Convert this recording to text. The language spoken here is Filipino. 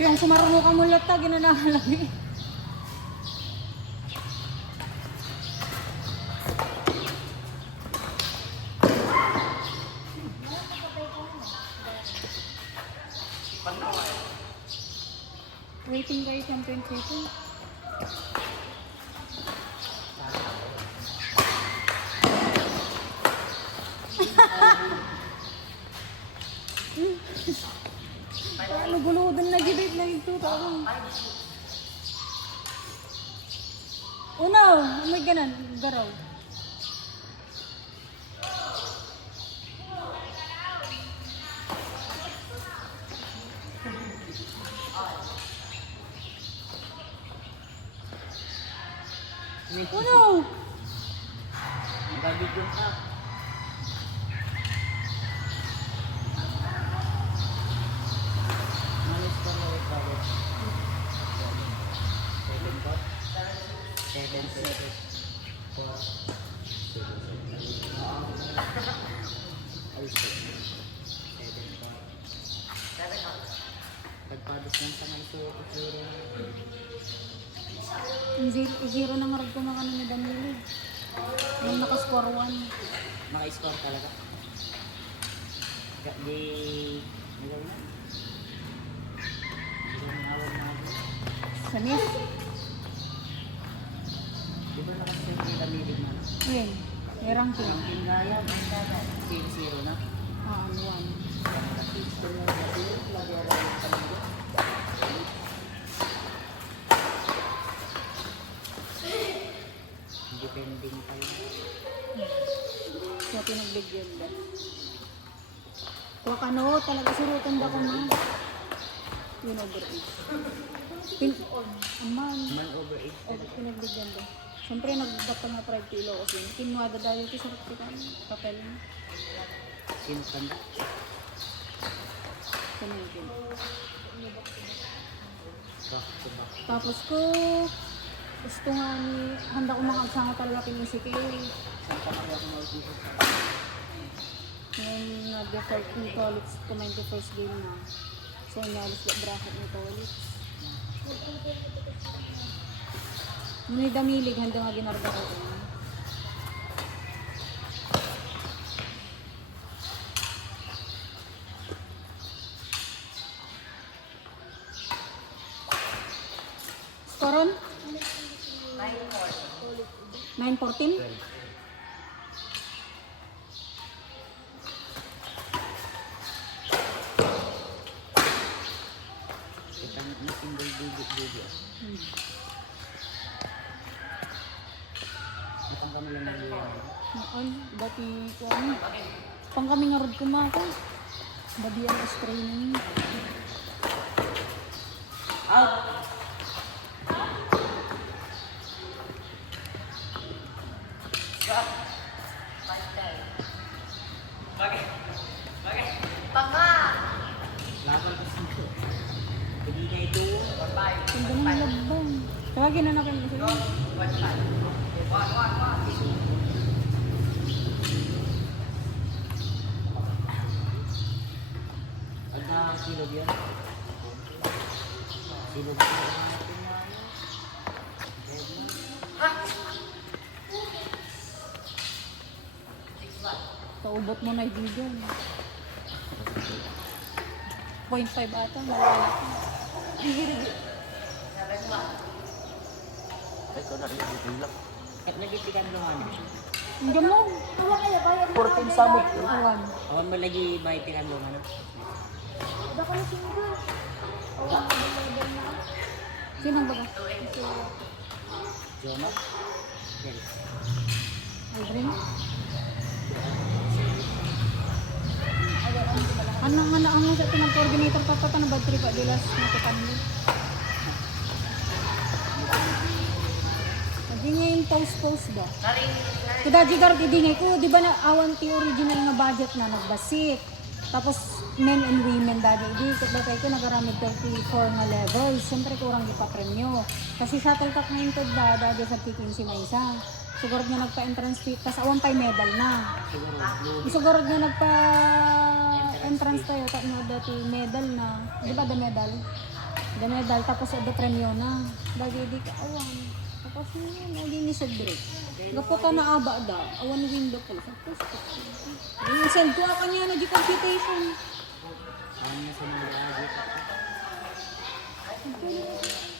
Yung sumarungo ka mo lata, ginanahalagi. Waiting kayo champion season. Ano guludan na gilid na ito tawag. Unaw, may ganan, garaw. Unaw! Nagabidyo ka. Malis ko na ito. 7 ko. 7, 4. Ay, 7 ko. Pagpados lang sa may suot-zero. Zero na marag ko makano ni Danilo. Yung nakascore 1. Maka-score talaga. Di... Nagaw na. Di ba nawag na ako? Sanis? Di ba nakascore yung damilig na? Ayun, may ranking. Ranking nga yan. 0 na. Ah, 1. Depending tayo. Kaya pinagbigyan ba? Kung ano, talaga surutan ba ko na? Yun over 8. Aman. Man over 8. O, pinagbigyan ba? Siyempre, nagdapa nga 5 kilo kasi kinuha dahil ito sa papel mo. Sino kanda? Pinagin. Back to back. Tapos ko, gusto nga ni, handa ko makagsanga talaga pinisiki. Saan ka nakuha kung mag-isip? Ngayon, nag-default ni Tolitz ko 91st game na. So, inalis na bracket ni Tolitz. Ngunit damilig, handa nga ginarga ko. Skoron? 9-14? Kita na single digit. Matang kami lang ng liyan. Noon, dati ko ano. Pang kami nga rod kumaka. Babi ang training. Out! Laban ka sito. Hindi na ito. Ganda ng labang. Tawagin na natin ito. Ada silog yan. Silog yan. Taubot mo na yung video. 0.5 ata. Malala ko. Ay, ko na rin dito lang. At nagitikan doon. Hindi mo. 14 samot. Awan. Awan mo lagi ba itikan doon ano? Sino ang baga? Joma? Yan. Aldrin? Ano sa pinag-coordinator pa na bad trip at dilas natikan mo? Hindi nga yung post ba? Kada jigar idingay ko, di ba na awan ti original nga budget na nagbasit. Tapos men and women dadi di ba kayo nagaramid 34 nga level. Siyempre kurang di pa premyo. Kasi shuttlecock na yung ba dadi sa T15 na isa. Siguro niya nagpa-entrance fee, tas awan pa'y medal na. Siguro niya nagpa-entrance tayo, no, dati medal na. Di ba the medal? Medal tapos ada premyo na. Dagi di ka awan. Tapos yun, lagi ni sobre. Gaputa na aba da. Awan window pala. Tapos, send ko ako niya na di computation. Ano na sa mga lagi? Okay.